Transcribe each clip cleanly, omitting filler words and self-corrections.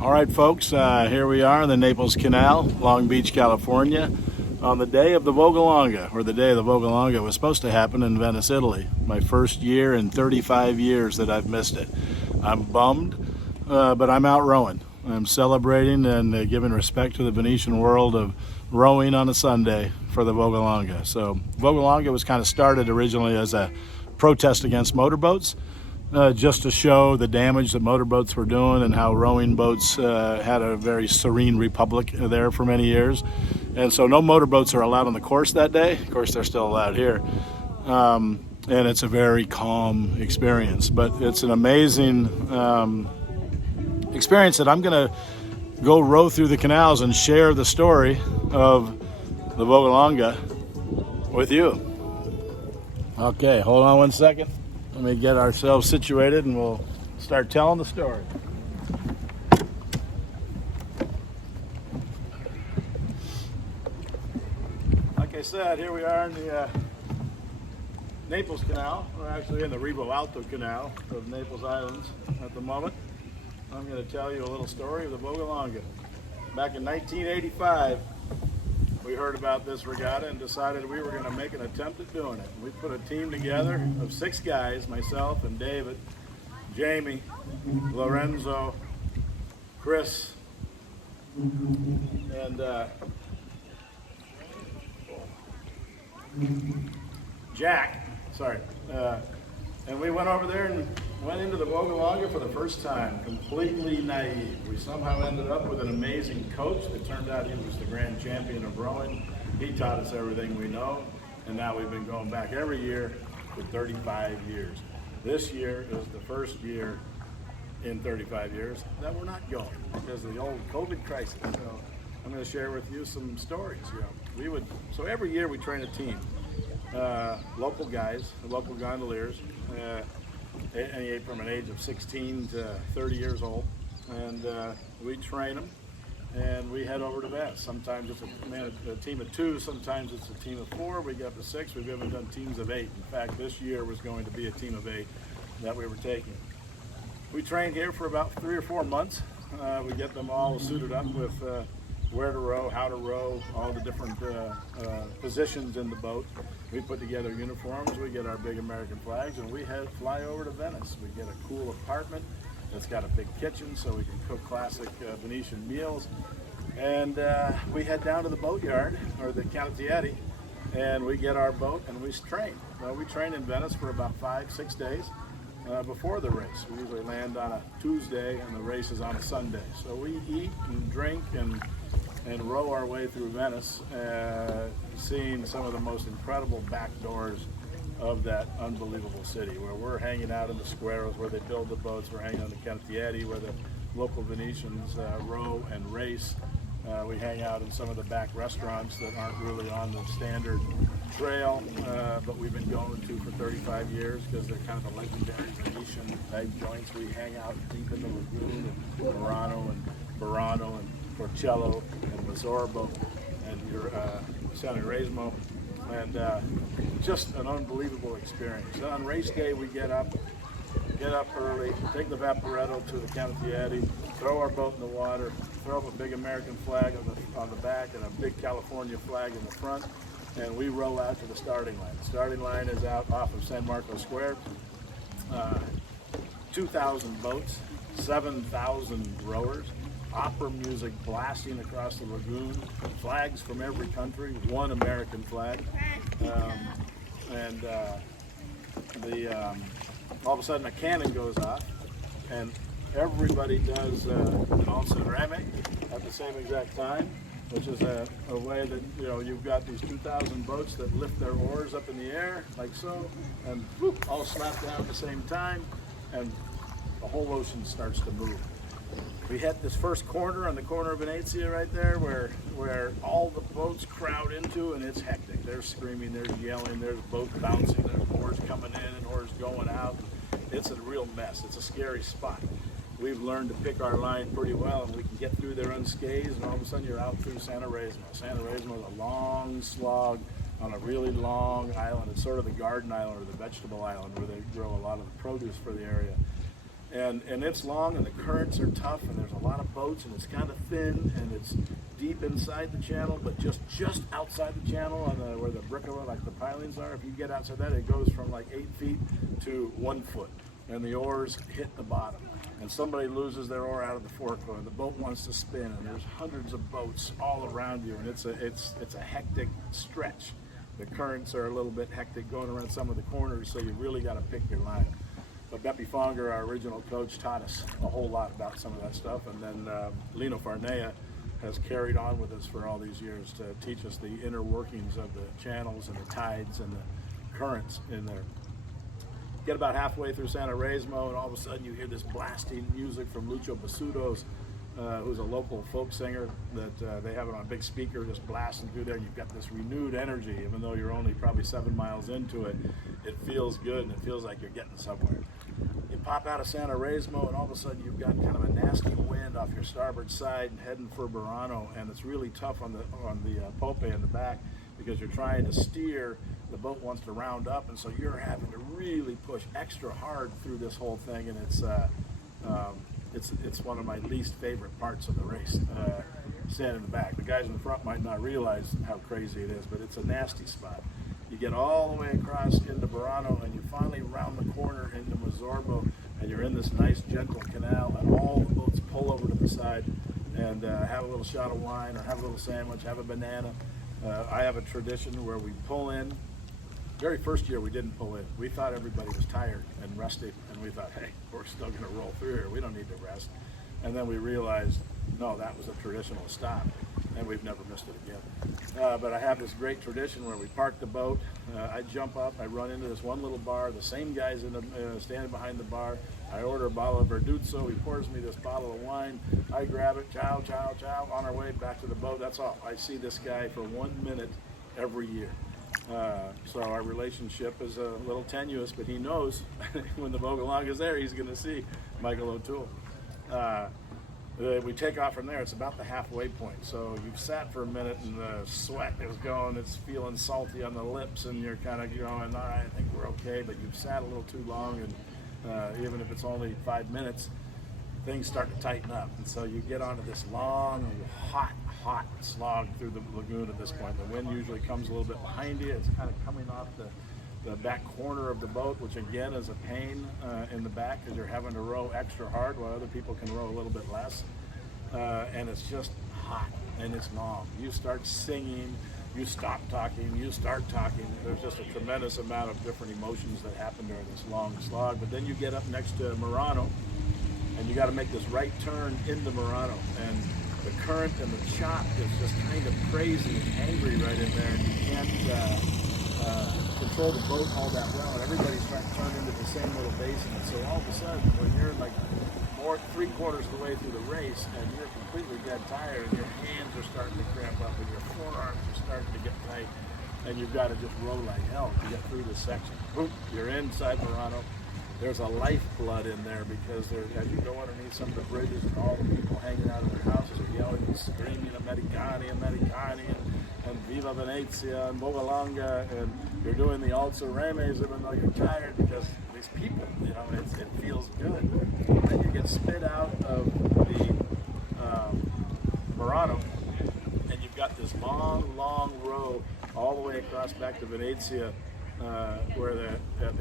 All right, folks, here we are in the Naples Canal, Long Beach, California, on the day of the Vogalonga, or the day of the Vogalonga was supposed to happen in Venice, Italy. My first year in 35 years that I've missed it. I'm bummed, but I'm out rowing. I'm celebrating and giving respect to the Venetian world of rowing on a Sunday for the Vogalonga. So Vogalonga was kind of started originally as a protest against motorboats. Just to show the damage that motorboats were doing and how rowing boats had a very serene republic there for many years. And so no motorboats are allowed on the course that day. Of course, they're still allowed here. And it's a very calm experience. But it's an amazing experience that I'm going to go row through the canals and share the story of the Vogalonga with you. Okay, hold on one second. Let me get ourselves situated and we'll start telling the story. Like I said, here we are in the Naples Canal. We're actually in the Rivo Alto Canal of Naples Islands at the moment. I'm going to tell you a little story of the Vogalonga. Back in 1985, we heard about this regatta and decided we were going to make an attempt at doing it. We put a team together of 6 guys, myself and David, Jamie, Lorenzo, Chris, and Jack. And we went over there and went into the Vogalonga for the first time, completely naive. We somehow ended up with an amazing coach. It turned out he was the grand champion of rowing. He taught us everything we know, and now we've been going back every year for 35 years. This year is the first year in 35 years that we're not going because of the old COVID crisis. So I'm going to share with you some stories. So every year we train a team, local guys, local gondoliers, any from an age of 16 to 30 years old, and we train them and we head over to Venice. Sometimes it's a team of 2, sometimes it's a team of 4. We get up to 6. We've even done teams of 8. In fact, this year was going to be a team of 8 that we were taking. We train here for about 3 or 4 months. We get them all suited up with where to row, how to row, all the different positions in the boat. We put together uniforms, we get our big American flags, and we fly over to Venice. We get a cool apartment that's got a big kitchen so we can cook classic Venetian meals. And we head down to the boatyard, or the Canottieri, and we get our boat and we train. We train in Venice for about 5-6 days before the race. We usually land on a Tuesday and the race is on a Sunday. So we eat and drink and row our way through Venice, seeing some of the most incredible back doors of that unbelievable city, where we're hanging out in the squares where they build the boats. We're hanging on the Canottieri where the local Venetians row and race. We hang out in some of the back restaurants that aren't really on the standard trail, but we've been going to for 35 years because they're kind of the legendary Venetian type joints. We hang out deep in the lagoon and Murano and Burano and Porcello and Mazzorbo and your San Erasmo, and just an unbelievable experience. Then on race day we get up early, take the Vaporetto to the Canottieri, throw our boat in the water, throw up a big American flag on the back and a big California flag in the front, and we row out to the starting line. The starting line is out off of San Marco Square. 2,000 boats, 7,000 rowers, opera music blasting across the lagoon, flags from every country, one American flag, all of a sudden a cannon goes off, and everybody does also rame at the same exact time, which is a way that you've got these 2,000 boats that lift their oars up in the air like so, and whoop, all slap down at the same time, and the whole ocean starts to move. We hit this first corner on the corner of Venezia right there where all the boats crowd into, and it's hectic. They're screaming, they're yelling, there's boats bouncing, there's oars coming in and oars going out. It's a real mess. It's a scary spot. We've learned to pick our line pretty well, and we can get through there unscathed, and all of a sudden you're out through San Erasmo. San Erasmo is a long slog on a really long island. It's sort of the garden island or the vegetable island where they grow a lot of the produce for the area. And it's long, and the currents are tough, and there's a lot of boats, and it's kind of thin, and it's deep inside the channel, but just outside the channel on where the brickola, like the pilings are. If you get outside that, it goes from like 8 feet to 1 foot, and the oars hit the bottom. And somebody loses their oar out of the fork, or the boat wants to spin, and there's hundreds of boats all around you, and it's a hectic stretch. The currents are a little bit hectic going around some of the corners, so you really got to pick your line. But Beppe Fonger, our original coach, taught us a whole lot about some of that stuff. And then Lino Farnea has carried on with us for all these years to teach us the inner workings of the channels and the tides and the currents in there. Get about halfway through Santa Resmo, and all of a sudden you hear this blasting music from Lucho Basutos, who's a local folk singer that they have it on a big speaker just blasting through there, and you've got this renewed energy. Even though you're only probably 7 miles into it, it feels good and it feels like you're getting somewhere. You pop out of Santa Resmo, and all of a sudden you've got kind of a nasty wind off your starboard side and heading for Burano, and it's really tough on the pope in the back because you're trying to steer. The boat wants to round up, and so you're having to really push extra hard through this whole thing, and it's one of my least favorite parts of the race, standing in the back. The guys in the front might not realize how crazy it is, but it's a nasty spot. You get all the way across into Burano, and you finally round the corner into Mazorbo, and you're in this nice gentle canal, and all the boats pull over to the side and have a little shot of wine or have a little sandwich, have a banana. I have a tradition where we pull in. Very first year we didn't pull in. We thought everybody was tired and rested, and we thought, hey, we're still going to roll through here. We don't need to rest. And then we realized, no, that was a traditional stop, and we've never missed it again. But I have this great tradition where we park the boat. I jump up, I run into this one little bar. The same guy's standing behind the bar. I order a bottle of Verduzzo. He pours me this bottle of wine. I grab it, chow, chow, chow, on our way back to the boat. That's all. I see this guy for 1 minute every year. So our relationship is a little tenuous, but he knows when the Vogalonga is there, he's going to see Michael O'Toole. We take off from there. It's about the halfway point. So you've sat for a minute, and the sweat is going. It's feeling salty on the lips, and you're kind of going, all right, I think we're okay. But you've sat a little too long, and even if it's only 5 minutes, things start to tighten up. And so you get onto this long, hot slog through the lagoon at this point. The wind usually comes a little bit behind you. It's kind of coming off the back corner of the boat, which again is a pain in the back because you're having to row extra hard while other people can row a little bit less. And it's just hot and it's long. You start singing, you stop talking, you start talking. There's just a tremendous amount of different emotions that happen during this long slog. But then you get up next to Murano, and you got to make this right turn into Murano, and the current and the chop is just kind of crazy and angry right in there, and you can't control the boat all that well, and everybody's trying to turn into the same little basin. And so all of a sudden, when you're like more 3/4 of the way through the race, and you're completely dead tired, and your hands are starting to cramp up, and your forearms are starting to get tight, and you've got to just row like hell to get through this section. Boom, you're inside Murano. There's a lifeblood in there because as you go underneath some of the bridges, and all the people hanging out of their houses are yelling and screaming Americani, and Viva Venezia, and Vogalonga, and you're doing the Alza Remes even though you're tired because these people, it feels good. And then you get spit out of the Murano, and you've got this long row all the way across back to Venezia, where the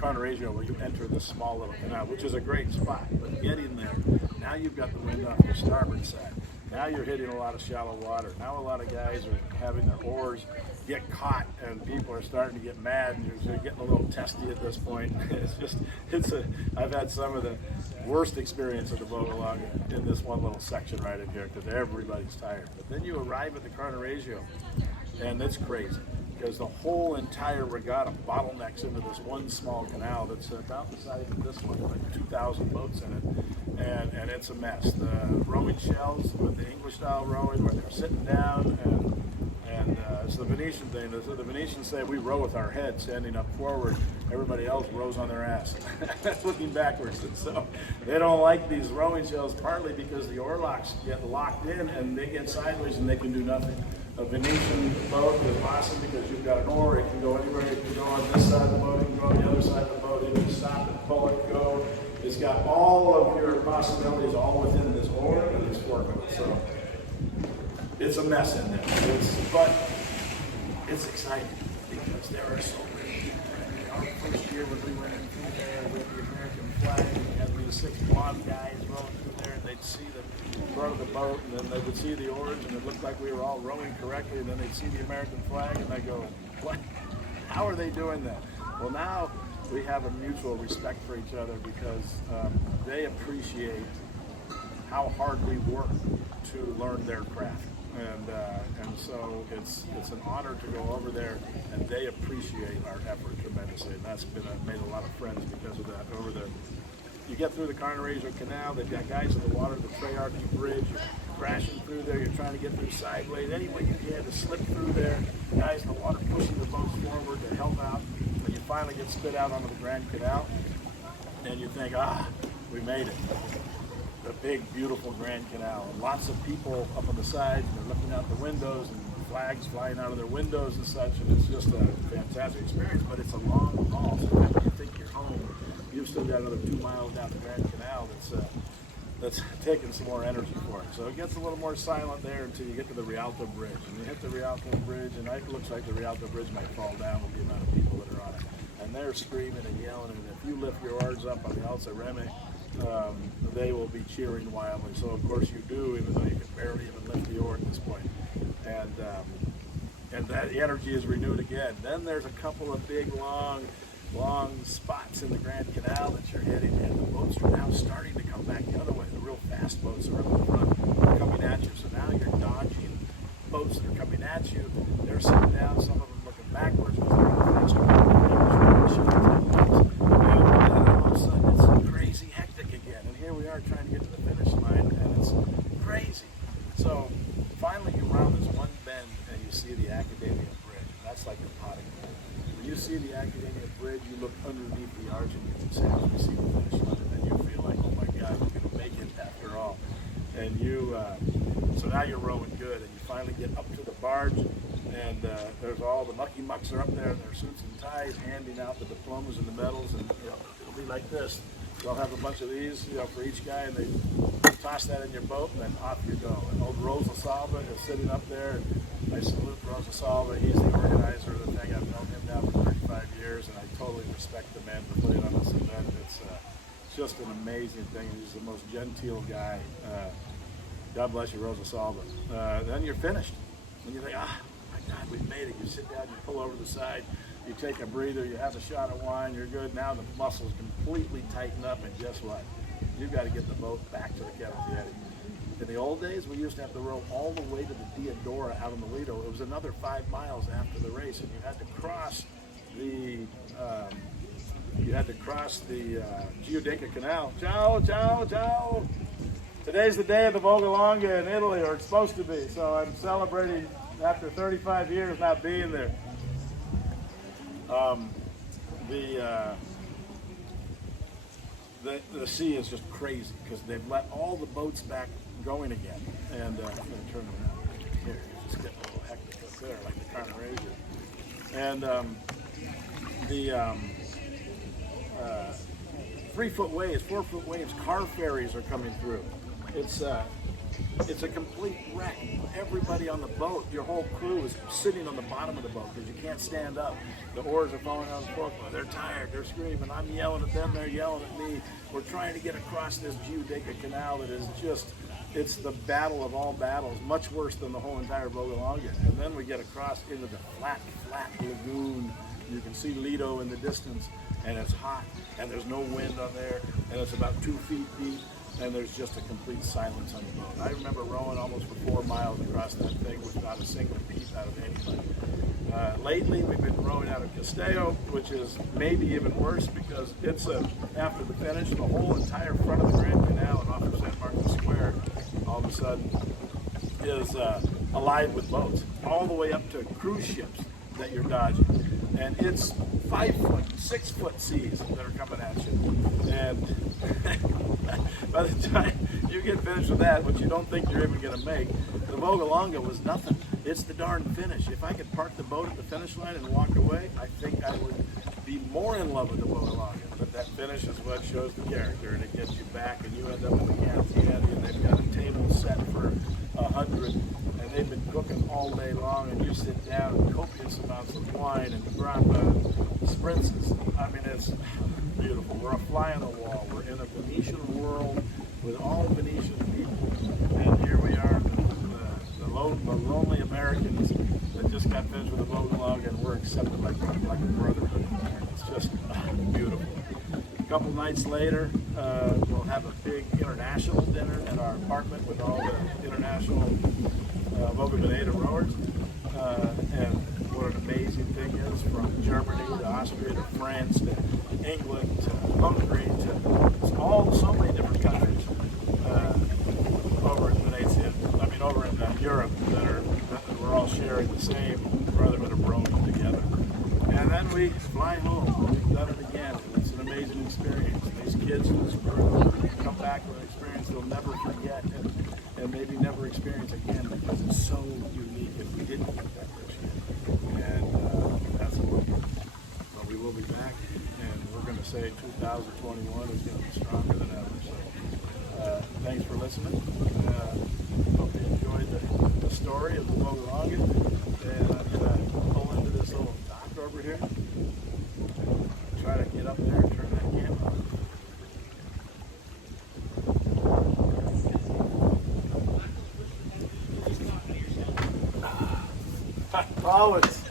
Carneregio, where you enter this small little canal, which is a great spot. But getting there, now you've got the wind off your starboard side. Now you're hitting a lot of shallow water. Now a lot of guys are having their oars get caught, and people are starting to get mad, and you're getting a little testy at this point. I've had some of the worst experience of the Vogalonga in this one little section right in here because everybody's tired. But then you arrive at the Carneregio, and it's crazy, because the whole entire regatta bottlenecks into this one small canal that's about the size of this one, like 2,000 boats in it, and it's a mess. The rowing shells with the English-style rowing, where they're sitting down, and it's the Venetian thing. The Venetians say we row with our head standing up forward. Everybody else rows on their ass, looking backwards. And so they don't like these rowing shells, partly because the oarlocks get locked in and they get sideways and they can do nothing. A Venetian boat is awesome because you've got an oar. It can go anywhere. It can go on this side of the boat. It can go on the other side of the boat. You can stop it, pull it, go. it's got all of your possibilities all within this oar and this forklift. So it's a mess in there. But it's exciting because there are so many people. Our first year when we went in through there with the American flag, we had the 6 blonde guys rowing through there, and they'd see the front of the boat, and then they would see the oars, and it looked like we were all rowing correctly, and then they'd see the American flag, and they go, what? How are they doing that? Well, now we have a mutual respect for each other because they appreciate how hard we work to learn their craft. And so it's an honor to go over there, and they appreciate our effort tremendously. And that's made a lot of friends because of that. Over there, you get through the Carnarvon Canal. They've got guys in the water, the Treyarchy Bridge. You're crashing through there. You're trying to get through sideways. Any way you can to slip through there. Guys in the water pushing the boats forward to help out. When you finally get spit out onto the Grand Canal, and you think, we made it. The big, beautiful Grand Canal, and lots of people up on the sides, and they're looking out the windows, and flags flying out of their windows and such, and it's just a fantastic experience, but it's a long haul, so when you think you're home, you've still got another 2 miles down the Grand Canal that's taking some more energy for it. So it gets a little more silent there until you get to the Rialto Bridge, and you hit the Rialto Bridge, and it looks like the Rialto Bridge might fall down with the amount of people that are on it, and they're screaming and yelling, and if you lift your oars up on the Alza Reme, they will be cheering wildly. So of course you do, even though you can barely even lift the oar at this point. And that energy is renewed again. Then there's a couple of big, long spots in the Grand Canal that you're hitting, and the boats are now starting to come back the other way. The real fast boats are up in front, they're coming at you. So now you're dodging boats that are coming at you. They're sitting down, some of them looking backwards because they're going to catch you. And all of a sudden it's crazy hectic again. And here we are trying to get to the finish line, and it's crazy. So finally you round this one bend and you see the Academia Bridge. That's like a potting pool. When you see the Academia Bridge, you look underneath the arch and you can say, as we see the finish line, and then you feel like, oh my God, we're going to make it after all. And so now you're rowing good, and you finally get up to the barge, and there's all the mucky mucks are up there in their suits and ties, handing out the diplomas and the medals, and it'll be like this. They'll have a bunch of these, for each guy, and they toss that in your boat, and then off you go. And old Rosa Salva is sitting up there, and I salute Rosa Salva. He's the organizer of the thing. I've known him now for 35 years, and I totally respect the man for putting on this event. It's just an amazing thing. He's the most genteel guy. God bless you, Rosa Salva. Then you're finished, and you think, my God, we've made it. You sit down, you pull over the side, you take a breather, you have a shot of wine, you're good. Now the muscles completely tighten up, and guess what? You've got to get the boat back to the Cavalfieri. In the old days, we used to have to row all the way to the Diodora out in the Lido. It was another 5 miles after the race, and you had to cross the Giudecca Canal. Ciao, ciao, ciao. Today's the day of the Vogalonga in Italy, or it's supposed to be. So I'm celebrating after 35 years not being there. The sea is just crazy because they've let all the boats back going again. And I'm going to turn it around here. It's just getting a little hectic up there, like the Carnarvon. And the 3-foot waves, 4-foot waves, car ferries are coming through. It's a complete wreck. Everybody on the boat, your whole crew is sitting on the bottom of the boat because you can't stand up. The oars are falling out of the forklift. They're tired. They're screaming. I'm yelling at them. They're yelling at me. We're trying to get across this Giudecca Canal that is just, it's the battle of all battles, much worse than the whole entire Vogalonga. And then we get across into the flat lagoon. You can see Lido in the distance, and it's hot, and there's no wind on there, and it's about 2 feet deep. And there's just a complete silence on the boat. I remember rowing almost for 4 miles across that thing with not a single peep out of anybody. Lately, we've been rowing out of Castello, which is maybe even worse because it's after the finish, the whole entire front of the Grand Canal and off of San Marcos Square, all of a sudden, is alive with boats, all the way up to cruise ships that you're dodging. And it's 5-foot, 6-foot seas that are coming at you. And by the time you get finished with that, which you don't think you're even going to make, the Vogalonga was nothing. It's the darn finish. If I could park the boat at the finish line and walk away, I think I would be more in love with the Vogalonga. but that finish is what shows the character, and it gets you back, and you end up in the Cantieri, and they've got a table set for 100, and they've been cooking all day long, and you sit down and copious amounts of wine and spritz. I mean, it's beautiful. We're a fly on the wall. We're in a Venetian world with all Venetian people, and here we are, the lonely Americans that just got finished with the Vogalonga, and we're accepted like a brotherhood. It's just beautiful. A couple nights later, we'll have a big international dinner at our apartment with all the international Voga Veneta rowers. And what an amazing thing is, from Germany to Austria to France to England to Hungary to so many different countries over in Venezia. I mean, over in Europe that we're all sharing the same brotherhood of rowing together. And then we fly home. We've done it again. It's an amazing experience. These kids in this group come back with an experience they'll never forget and maybe never experience again, because it's so unique, and we didn't get that this year. And that's what but we will be back, and we're going to say 2021 is going to be stronger than ever. So thanks for listening. Hope you enjoyed the story of the Vogalonga. And I'm going to pull into this little dock over here. Try to get up there and turn that camera on. Oh, it's